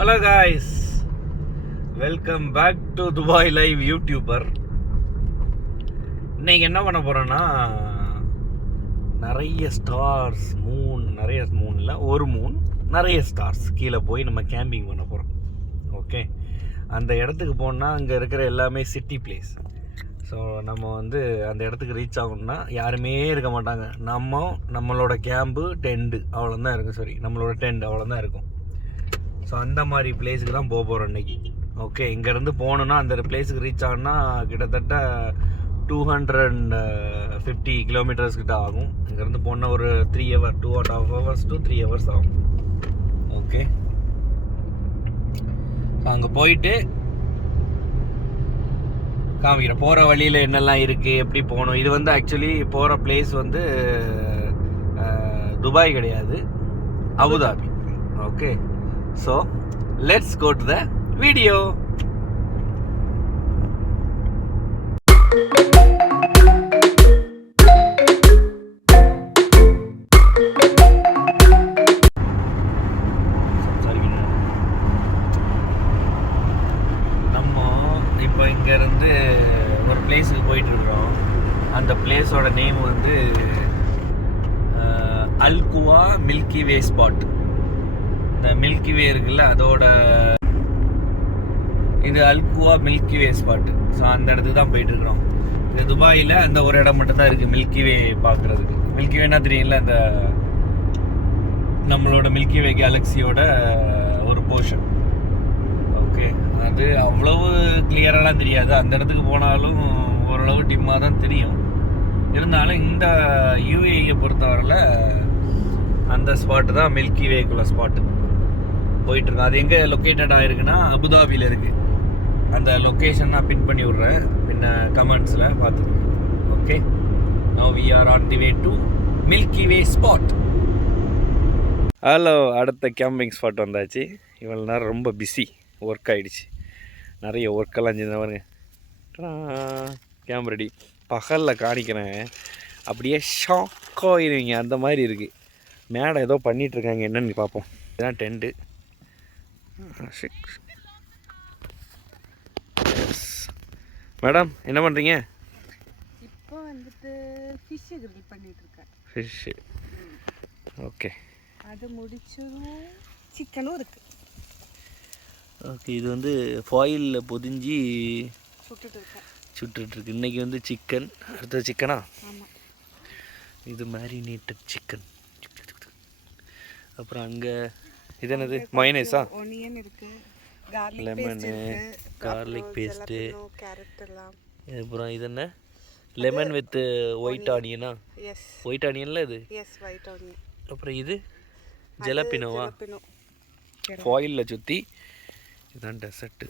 Hello guys, welcome back to Dubai live YouTuber. இன்னைக்கு என்ன பண்ண போகிறோன்னா, நிறைய ஸ்டார்ஸ், நிறைய மூனில் ஒரு மூன், நிறைய ஸ்டார்ஸ் கீழே போய் நம்ம கேம்பிங் பண்ண போகிறோம். ஓகே, அந்த இடத்துக்கு போனால் அங்கே இருக்கிற எல்லாமே சிட்டி பிளேஸ். ஸோ நம்ம அந்த இடத்துக்கு ரீச் ஆகணும்னா யாருமே இருக்க மாட்டாங்க. நம்மளோட கேம்பு டென்ட்டு அவ்வளோதான் இருக்கும். சரி, நம்மளோட டென்ட் அவ்வளோதான் இருக்கும். ஸோ அந்த மாதிரி பிளேஸுக்கு தான் போக போகிறோம் இன்றைக்கி. ஓகே, இங்கேருந்து போகணுன்னா அந்த பிளேஸுக்கு ரீச் ஆகணும்னா கிட்டத்தட்ட 250 கிலோமீட்டர்ஸ் கிட்ட ஆகும். இங்கேருந்து போனால் ஒரு 3 hours, 2.5 hours to 3 hours ஆகும். ஓகே, ஸோ அங்கே போயிட்டு காமிக்கிறேன் போகிற வழியில் என்னெல்லாம் இருக்குது, எப்படி போகணும். இது ஆக்சுவலி போகிற பிளேஸ் துபாய் கிடையாது, Abu Dhabi. Okay, so let's go to the video. நம்ம இப்போ இங்கேருந்து ஒரு பிளேஸுக்கு போயிட்டுருக்குறோம். அந்த பிளேஸோட நேம் அல்குவா மில்கி வே ஸ்பாட். இந்த மில்கி வே இருக்குல்ல, அதோட இது அல்குவா மில்கி வே ஸ்பாட்டு. ஸோ அந்த இடத்துக்கு தான் போயிட்டுருக்குறோம். இது துபாயில் அந்த ஒரு இடம் மட்டும்தான் இருக்குது மில்கி வே பார்க்குறதுக்கு. மில்கி வேனா தெரியுங்களா, இந்த நம்மளோட மில்கி வே கேலக்ஸியோட ஒரு போர்ஷன். ஓகே, அது அவ்வளவு கிளியரெல்லாம் தெரியாது. அந்த இடத்துக்கு போனாலும் ஓரளவு டிம்மாக தான் தெரியும். இருந்தாலும் இந்த யூஏஇயை பொறுத்தவரையில் அந்த ஸ்பாட்டு தான் மில்கி வேக்குள்ள ஸ்பாட்டு போயிட்டுருக்கோம். அது எங்கே லொக்கேட்டட் ஆகிருக்குன்னா அபுதாபியில் இருக்குது. அந்த லொக்கேஷன் நான் பின் பண்ணி விட்றேன் பின்ன கமெண்ட்ஸில் பார்த்துக்கோங்க. Okay, now we are on the way to milky way spot. Hello, அடுத்த கேம்பிங் ஸ்பாட் வந்தாச்சு. இவ்வளோ நேரம் ரொம்ப பிஸி, ஒர்க் ஆகிடுச்சு. நிறைய ஒர்க்கெல்லாம் செஞ்சவருங்க. Game ready. பகலில் காணிக்கிறேன், அப்படியே ஷாக்காகிடுவீங்க, அந்த மாதிரி இருக்குது. மேடம் ஏதோ பண்ணிகிட்ருக்காங்க, என்னென்னு பார்ப்போம். இதுதான் டென்ட்டு. மேடம் என்ன பண்ணுறீங்க? இப்போ ஃபிஷ் கிரில் பண்ணிட்டு இருக்கேன். Fish, okay. அது முடிச்சதும் சிக்கனும் இருக்கு. ஓகே, இது ஃபாயிலில் பொதிஞ்சி சுட்டுட்டு இருக்கு. இன்றைக்கி சிக்கன், அடுத்தது சிக்கனா? ஆமாம், இது மேரினேட்டட் சிக்கன். அப்புறம் அங்கே இது என்னது, மயோனைஸா? ஒனியன் இருக்கு, லெமனு, கார்லிக் பேஸ்ட்டு, கேரட் எல்லாம். அப்புறம் இது என்ன, லெமன் வித் ஒயிட் ஆனியனா? எஸ், ஒயிட் ஆனியன்ல இது. Yes, white onion. அப்புறம் இது ஜெலப்பினோவா? ஃபாயிலில் சுற்றி. இதுதான் டெசர்ட்டு.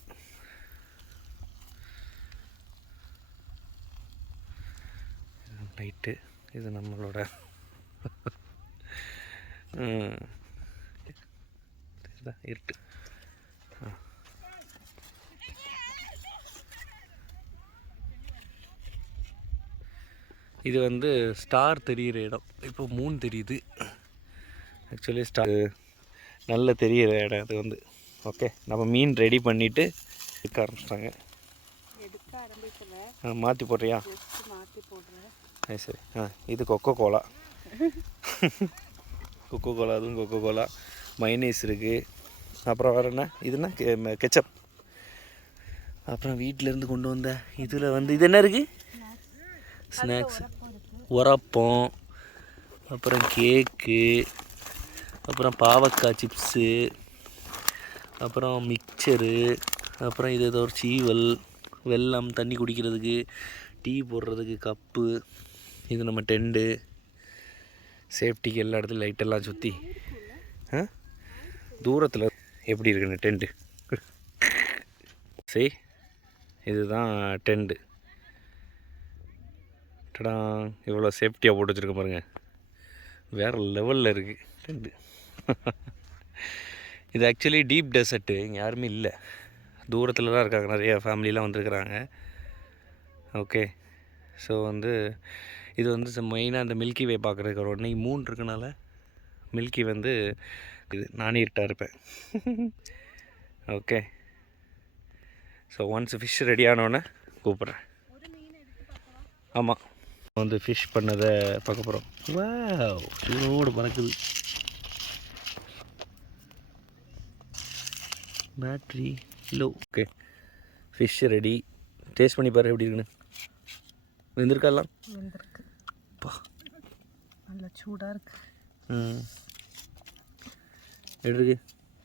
லைட்டு, இது நம்மளோட இருட்டு. இது ஸ்டார் தெரிகிற இடம். இப்போ மூன் தெரியுது. ஆக்சுவலி ஸ்டார் நல்ல தெரிகிற இடம் இது. ஓகே, நம்ம மீன் ரெடி பண்ணிவிட்டு எடுக்க ஆரம்பிச்சிட்டாங்க. மாற்றி போடுறியா? சரி. இது கொக்கோ கோலா. கொக்கோ கோலா, அதுவும் கொக்கோ கோலா. மைனேஸ் இருக்குது. அப்புறம் வேறு என்ன, இதுனா கெச்சப். அப்புறம் வீட்டிலேருந்து கொண்டு வந்த இதில் இது என்ன இருக்குது, ஸ்நாக்ஸ், உரப்பம், அப்புறம் கேக்கு, அப்புறம் பாவக்காய் சிப்ஸு, அப்புறம் மிக்சரு, அப்புறம் இது ஏதோ ஒரு சீவல், வெல்லம், தண்ணி குடிக்கிறதுக்கு, டீ போடுறதுக்கு கப்பு. இது நம்ம டென்ட்டு, சேஃப்டிக்கு எல்லா இடத்துலையும் லைட்டெல்லாம் சுற்றி. தூரத்தில் எப்படி இருக்குன்னு டென்ட்டு. சரி, இதுதான் டென்ட்டு. டடா, இவ்வளோ சேஃப்டியாக போட்டு வச்சுருக்க பாருங்கள். வேறு லெவலில் இருக்குது டென்ட்டு. இது ஆக்சுவலி டீப் டெசர்ட்டு. இங்கே யாருமே இல்லை, தூரத்தில் தான் இருக்காங்க. நிறைய ஃபேமிலிலாம் வந்துருக்குறாங்க. ஓகே, ஸோ இது மெயினாக அந்த மில்கி வே பார்க்குறதுக்கு ஒரு இன்னைக்கு மூன் இருக்கனால மில்கி இது நானே இருட்டாக இருப்பேன். Okay. So once fish ready ஆனோடனே கூப்பிட்றேன். ஆமாம், வந்து ஃபிஷ் பண்ணதை பார்க்க போகிறோம். வாவ், சூடோடு பறக்குது. Battery low. Okay, fish ready. Taste பண்ணி பாரு எப்படி இருக்குன்னு. வெந்திருக்கலாம். வெந்திருக்கு. நல்லா சூடாக இருக்கு. எப்படி இருக்கு?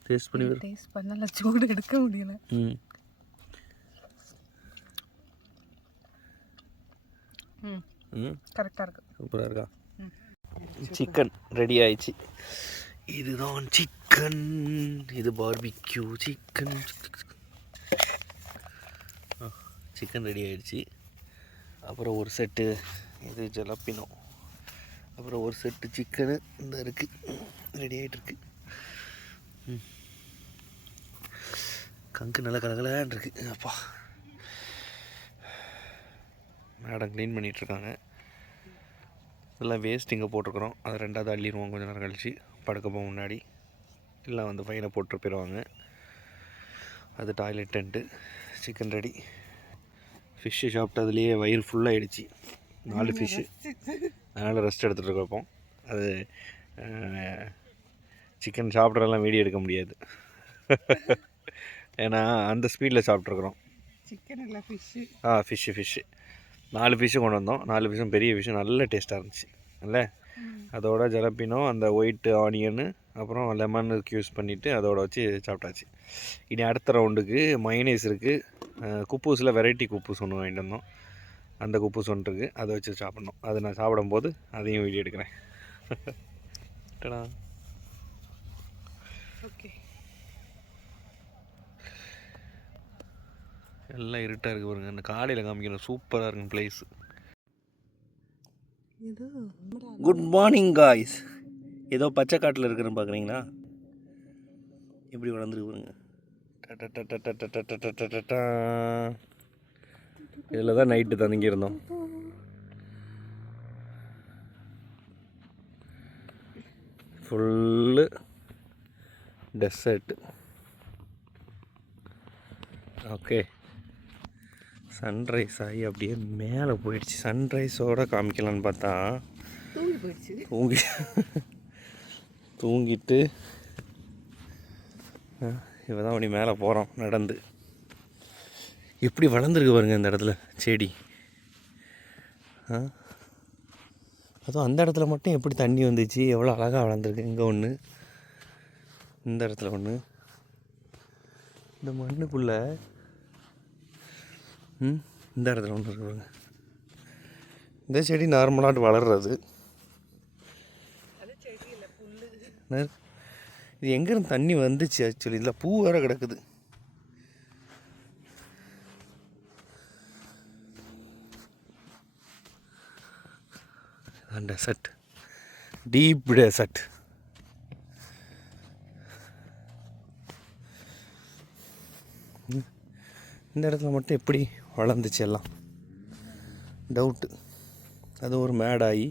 டேஸ்ட் பண்ணி பாரு. டேஸ்ட் பண்ணல, சூடு எடுக்க முடியல. கரெக்டாக இருக்கு. சூப்பராக இருக்கா? சிக்கன் ரெடி ஆயிடுச்சு. இதுதான் சிக்கன். இது பார்பிக்யூ சிக்கன். சிக்கன் ரெடி ஆயிடுச்சு. அப்புறம் ஒரு செட்டு இது ஜலப்பினோ. அப்புறம் ஒரு செட்டு சிக்கனு இந்த இருக்குது, ரெடி ஆகிட்டுருக்கு. கங்கு நல்லா கலகலான்னு இருக்குது. அப்பா, மேடம் க்ளீன் பண்ணிகிட்ருக்காங்க. இதெல்லாம் வேஸ்ட் இங்கே போட்டிருக்குறோம். அதை ரெண்டாவது அள்ளிடுவோம் கொஞ்சம் நேரம் கழிச்சு படுக்க போக முன்னாடி. எல்லாம் வந்து ஃபைனை போட்டு போயிடுவாங்க. அது toilet tent. Chicken ready. Fish சாப்பிட்டதுலேயே வயிறு ஃபுல்லாகிடுச்சு. 4 ஃபிஷ்ஷு. அதனால் ரெஸ்ட் எடுத்துகிட்டு இருப்போம். அது சிக்கன் சாப்பிட்றதெல்லாம் வீடியோ எடுக்க முடியாது. ஏன்னா அந்த ஸ்பீடில் சாப்பிட்ருக்குறோம். சிக்கன் இல்லை, ஃபிஷ்ஷு. ஃபிஷ்ஷு 4 ஃபிஷ்ஷு கொண்டு வந்தோம். 4 ஃபிஷ்ஷும் பெரிய ஃபிஷ்ஷும் நல்ல டேஸ்ட்டாக இருந்துச்சு இல்லை? அதோட ஜலப்பினோ, அந்த ஒயிட் ஆனியனு, அப்புறம் லெமன் யூஸ் பண்ணிவிட்டு அதோட வச்சு சாப்பிட்டாச்சு. இனி அடுத்த ரவுண்டுக்கு மைனேஸ் இருக்குது. குப்பூஸில் வெரைட்டி குப்பூஸ் ஒன்று வாங்கிட்டு வந்தோம். அந்த குப்பூஸ் ஒன்று இருக்குது, அதை வச்சு சாப்பிட்ணும். அதை நான் சாப்பிடும்போது அதையும் வீடியோ எடுக்கிறேன். ஓகே. எல்லாம் இருட்டாக இருக்குது பாருங்க. அந்த காலையில் காமிக்கணும். சூப்பராக இருக்குங்க பிளேஸ். Good morning guys. ஏதோ பச்சை காட்டில் இருக்குன்னு பார்க்குறீங்களா? எப்படி வளர்ந்துருக்கு பாருங்க. இதில் தான் நைட்டு தங்கியிருந்தோம். Full desert. ஓகே, சன்ரைஸ் ஆகி அப்படியே மேலே போயிடுச்சு. சன்ரைஸோடு காமிக்கலான்னு பார்த்தா தூங்கிட்டு இப்போ தான் அப்படி மேலே போகிறோம் நடந்து. எப்படி வளர்ந்துருக்கு பாருங்க இந்த இடத்துல செடி. அதுவும் அந்த இடத்துல மட்டும் எப்படி தண்ணி வந்துச்சு, எவ்வளோ அழகாக வளர்ந்துருக்கு. இங்கே ஒன்று, இந்த இடத்துல ஒன்று, இந்த மண்ணுக்குள்ளே இந்த இடத்துல ஒன்று இருக்கு பாருங்க. இந்த செடி நார்மலாக வளர்றது. இது எங்கேருந்து தண்ணி வந்துச்சு ஆக்சுவலி? இதில் பூ வேறு கிடக்குது. Desert, deep desert. இந்த இடத்துல மட்டும் எப்படி வளர்ந்துச்சு எல்லாம் டவுட்டு. அது ஒரு மேடாகி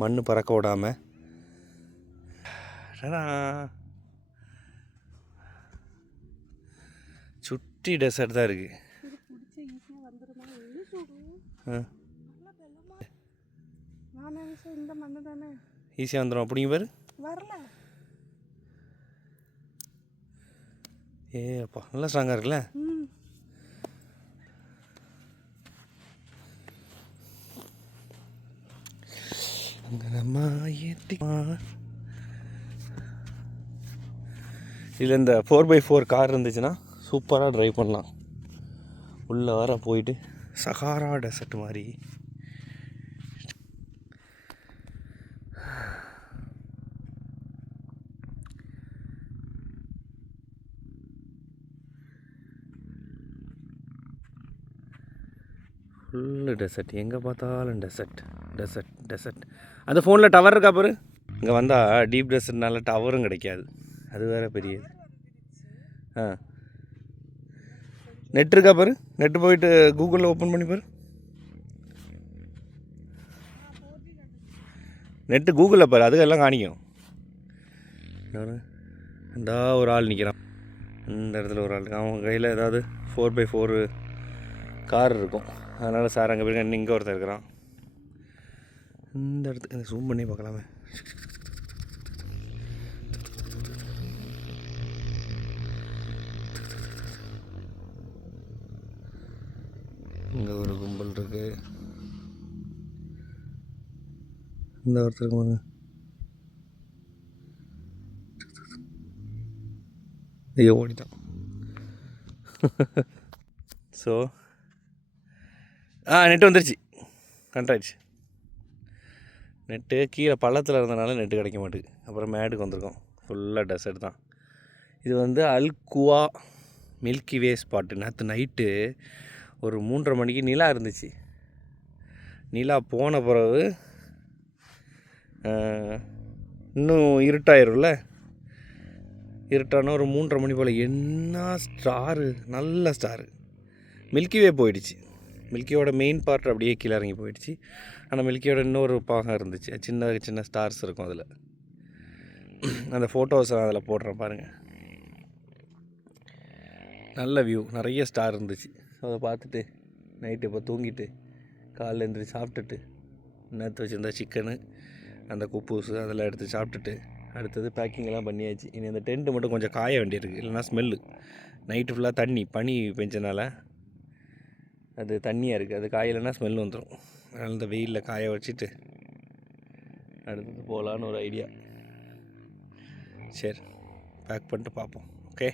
மண் பறக்க விடாமல். சுற்றி டெசர்ட் தான் இருக்குது. ஈஸியாக வந்துடும். அப்படிங்க பாரு. ஏ அப்பா, நல்லா ஸ்ட்ராங்காக இருக்குல்ல? இதில் இந்த 4x4 கார் இருந்துச்சுன்னா சூப்பராக ட்ரைவ் பண்ணலாம். உள்ளே வர போயிட்டு சஹாரா டெசர்ட் மாதிரி. Full desert. எங்கே பார்த்தாலும் டெசர்ட் டெசர்ட் டெசர்ட். அந்த ஃபோனில் டவர் இருக்கா பாரு. இங்கே வந்தால் டீப் டெசர்ட்னால டவரும் கிடைக்காது. அது வேறு பெரியது. நெட் இருக்கா பாரு. நெட்டு போயிட்டு கூகுளில் ஓப்பன் பண்ணி பாரு. நெட்டு கூகுளில் பாரு, அதுக்கெல்லாம் காணிக்கும். இந்த ஒரு ஆள் நிற்கிறான். இந்த இடத்துல ஒரு ஆள் இருக்கு. அவங்க கையில் ஏதாவது 4x4 கார் இருக்கும். அதனால் சார் அங்கே போயிருக்க இங்கே ஒருத்தர் இருக்கிறான். இந்த இடத்துக்கு ஜூம் பண்ணி பார்க்கலாமே. இங்கே ஒரு கும்பல் இருக்கு. இந்த ஒருத்தருக்கு பாருங்க. ஐயோ ஓடிட்டான். ஸோ நெட்டு வந்துருச்சு. கண்டாயிடுச்சு. நெட்டு கீழே பள்ளத்தில் இருந்தனால நெட்டு கிடைக்க மாட்டேங்குது. அப்புறம் மேடுக்கு வந்திருக்கோம். ஃபுல்லாக டெசர்ட் தான். இது வந்து அல்குவா மில்கி வே ஸ்பாட்டு. நேற்று நைட்டு ஒரு 3:30 மணிக்கு நிலா இருந்துச்சு. நிலா போன பிறகு இன்னும் இருட்டாயிரும்ல. இருட்டான ஒரு 3:30 மணி போல் என்ன ஸ்டாரு, நல்ல ஸ்டாரு. மில்கிவே போயிடுச்சு. மில்கியோட மெயின் பார்ட் அப்படியே கீழே இறங்கி போயிடுச்சு. ஆனால் மில்கியோட இன்னொரு பாகம் இருந்துச்சு. சின்ன சின்ன ஸ்டார்ஸ் இருக்கும் அதில். அந்த ஃபோட்டோஸ் அதில் போடுறேன் பாருங்கள். நல்ல வியூ, நிறைய ஸ்டார் இருந்துச்சு. அதை பார்த்துட்டு நைட்டு இப்போ தூங்கிட்டு காலையில் எழுந்திரிச்சு சாப்பிட்டுட்டு நேற்று வச்சுருந்தா சிக்கனு அந்த குப்பூஸு அதெல்லாம் எடுத்து சாப்பிட்டுட்டு அடுத்தது பேக்கிங்கெல்லாம் பண்ணியாச்சு. இனி அந்த டென்ட்டு மட்டும் கொஞ்சம் காய வேண்டியிருக்கு. இல்லைனா ஸ்மெல்லு. நைட்டு ஃபுல்லாக பனி பெஞ்சனால அது தண்ணியாக இருக்குது. அது காயலைன்னா ஸ்மெல் வந்துடும். அதனால் இந்த வெயிலில் காய வச்சுட்டு அடுத்தது போகலான்னு ஒரு ஐடியா. சரி, பேக் பண்ணிட்டு பார்ப்போம். ஓகே.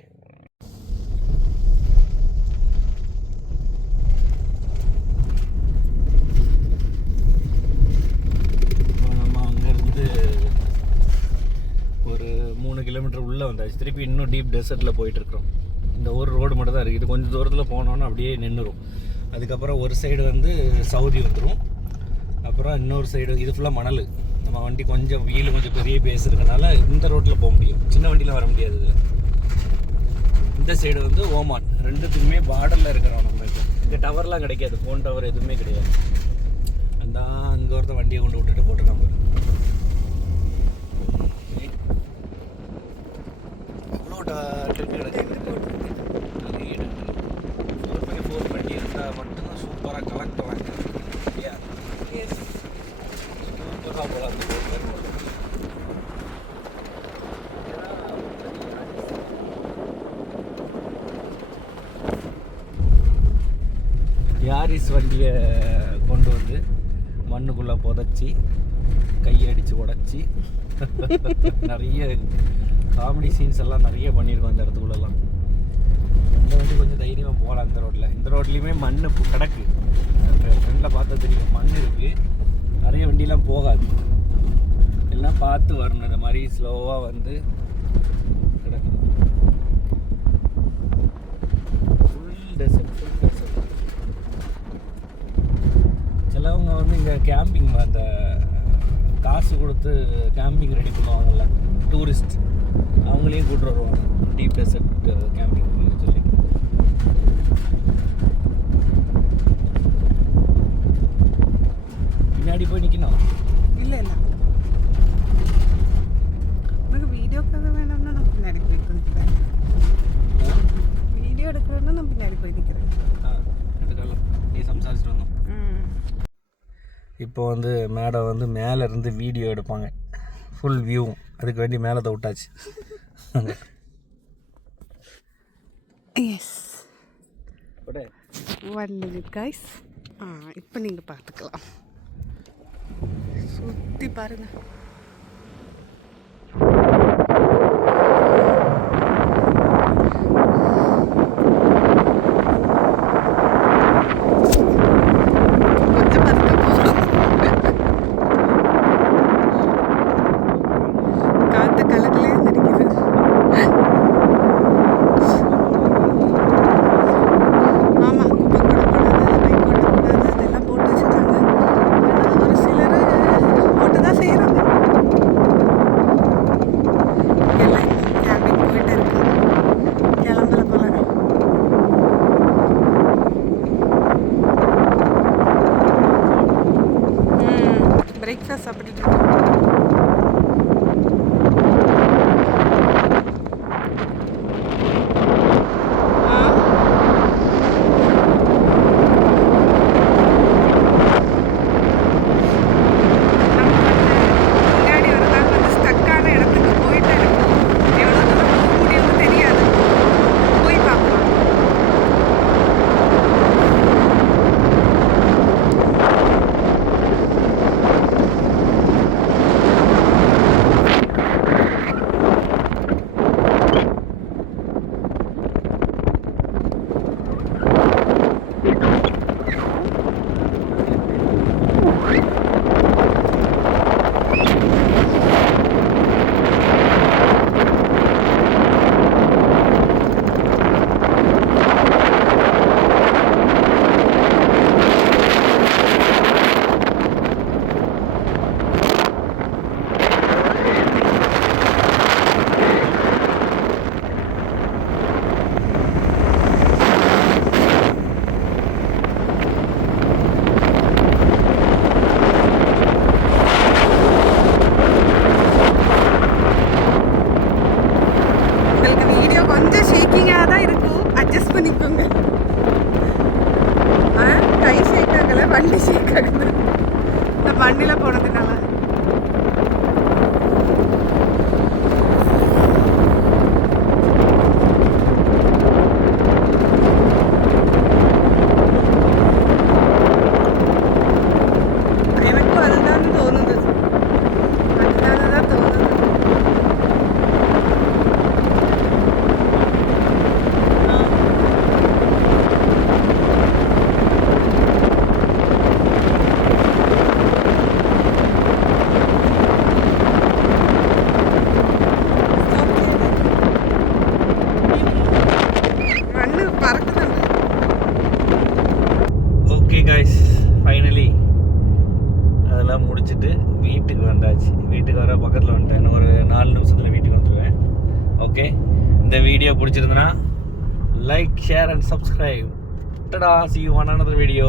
நம்ம அங்கேருந்து ஒரு 3 கிலோமீட்டர் உள்ளே வந்தாச்சு. திருப்பி இன்னும் டீப் டெசர்ட்டில் போயிட்டுருக்குறோம். இந்த ஒரு ரோடு மட்டும் தான் இருக்குது. இது கொஞ்சம் தூரத்தில் போனோன்னா அப்படியே நின்றுடும். அதுக்கப்புறம் ஒரு சைடு வந்து சவுதி வந்துடும். அப்புறம் இன்னொரு சைடு இது ஃபுல்லாக மணல். நம்ம வண்டி கொஞ்சம் வீல் கொஞ்சம் பெரிய பேஸ் இருக்கனால இந்த ரோட்டில் போக முடியும். சின்ன வண்டியில் வர முடியாது இதில். இந்த சைடு வந்து ஓமான். ரெண்டுத்துக்குமே பார்டரில் இருக்கிறோம். நம்ம இப்போ இங்கே டவர்லாம் கிடைக்காது. ஃபோன் டவர் எதுவுமே கிடையாது. அந்த அங்கே ஒருத்த வண்டியை கொண்டு விட்டுட்டு போட்டுருக்கான் பாரு. எவ்வளோ ட்ரிப் கிடையாது. நிறைய 4x4 வண்டி இருந்தால் மட்டும்தான் சூப்பராக கலெக்ட் வாங்க இல்லையா? சூப்பராக போகலாம் அந்த ரோட்டில். யாரிஸ் வண்டியை கொண்டு வந்து மண்ணுக்குள்ளே புதைச்சி கையடித்து உடச்சி நிறைய காமெடி சீன்ஸ் எல்லாம் நிறைய பண்ணியிருக்கோம் இந்த இடத்துக்குள்ளெல்லாம். இந்த வண்டி கொஞ்சம் தைரியமாக போகலாம் இந்த ரோட்டில். இந்த ரோட்லேயுமே மண் கிடக்கு. ஃப்ரெண்டில் பார்த்தா தெரியும் மண் இருக்குது. நிறைய வண்டிலாம் போகாது. எல்லாம் பார்த்து வரணும். இந்த மாதிரி ஸ்லோவாக வந்து கிடக்கு. Full desert. சிலவங்க வந்து இங்கே கேம்பிங் அந்த காசு கொடுத்து கேம்பிங் ரெடி பண்ணுவாங்கள்ல, டூரிஸ்ட், அவங்களையும் கூப்பிட்டு வருவாங்க டீப் டெசர்ட் கேம்பிங் சொல்லி. பின்னாடி போய் நிற்கணும். இல்லை இல்லை, உனக்கு வீடியோக்காக வேணும்னா நான் பின்னாடி போய் நிற்கிறேன். வீடியோ எடுக்கிறேன்னா நான் பின்னாடி போய் நிற்கிறேன். எடுக்கலாம். நீ சம்சாரிச்சுட்டு வந்தோம். இப்போ வந்து மேடம் வந்து மேலே இருந்து வீடியோ எடுப்பாங்க. Full view. அதுக்கு வேண்டி மேலே விட்டாச்சு. Yes, one minute guys. இப்போ நீங்கள் பார்த்துக்கலாம். சுற்றி பாருங்க. செய்கிறாங்க. எல்லாம் முடிச்சுட்டு வீட்டுக்கு வந்தாச்சு. வீட்டுக்கு வர பக்கத்தில் வந்துட்டேன். இன்னும் ஒரு 4 நிமிஷத்தில் வீட்டுக்கு வந்துடுவேன். ஓகே, இந்த வீடியோ பிடிச்சிருந்தனா like, share and subscribe. Tata, see you on another video.